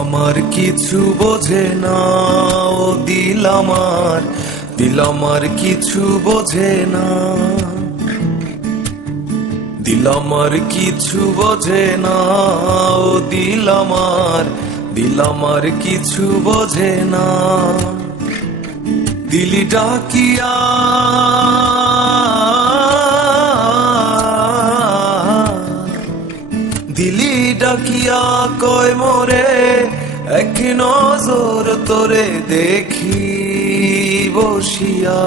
আমার কিছু বোঝে না, ও দিল আমার কিছু বোঝে না, দিল আমার কিছু বোঝে না, ও দিল আমার কিছু বোঝে না। দিলি ডাকিয়া দিলি ডাকিয়া কয় মোরে, এক নজর তোরে দেখি বসিয়া।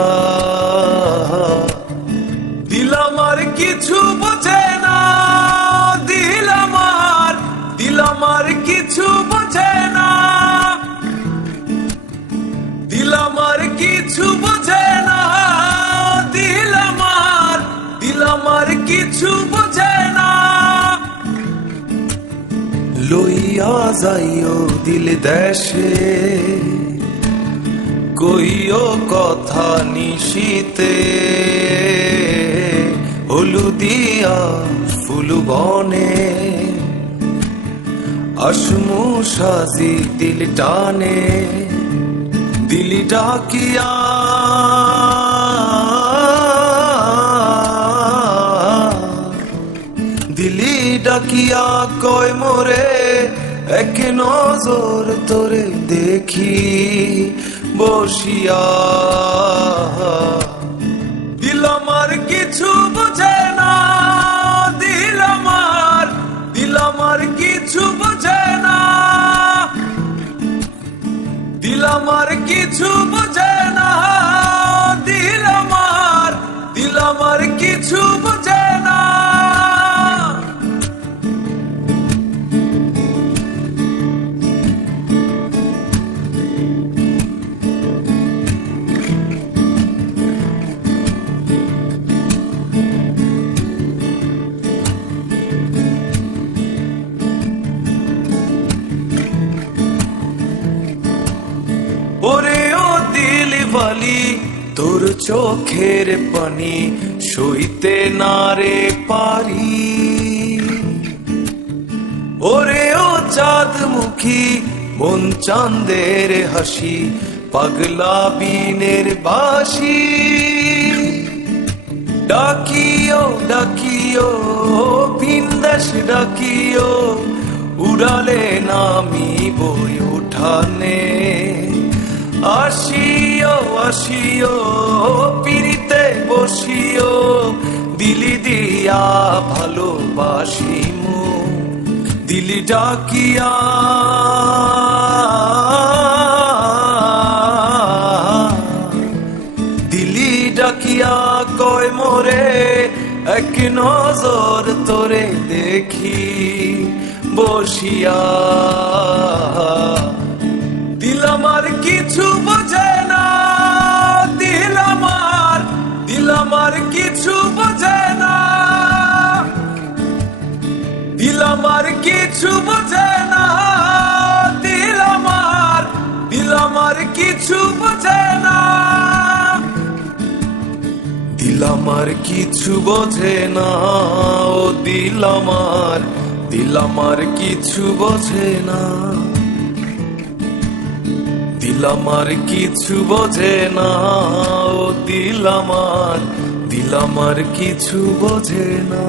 দিল আমার কিছু বোঝে না, দিল আমার কিছু বোঝে না, দিল আমার কিছু বোঝে না, দিল আমার কিছু বোঝে না। লইয়া যাইও দিল দেশে, কইও কথা নিশিতে, হলুদিয়া ফুল বনে, আসমু সাজি দিল টানে। দিল ডাকিয়া দিলি ডাকিয়া কয় মোরে, এক নজর তোরে দেখি বসিয়া। দিল আমার কিছু বোঝে না, দিল আমার কিছু বোঝে না, দিল আমার কিছু বোঝে না, দিল আমার কিছু বোঝে না। ওরে ও দিল বালি, তোর চোখের পানি সইতে না রে পারি। ওরে ও চাঁদ মুখী, মন চাঁদের হাসি, পাগলা বিনের বাসি। ডাকিও ডাকিও বিন্দাস ডাকিও, উড়ালে নামি বই উঠানে। আসিও আসিও পিরিতে বসিও, দিলি দিয়া ভালোবাসিমু। দিলি ডাকিয়া দিলি ডাকিয়া কয় মোরে, এক নজর তোরে দেখি বসিয়া। দিল আমার কিছু বোঝে না, দিল আমার কিছু বোঝে না, দিল আমার কিছু বোঝে না, দিল আমার কিছু বোঝে না। দিল আমার কিছু বোঝে না, ও দিল আমার কিছু বোঝে না, দিল আমার কিছু বোঝে না, ও দিল আমার কিছু বোঝে না।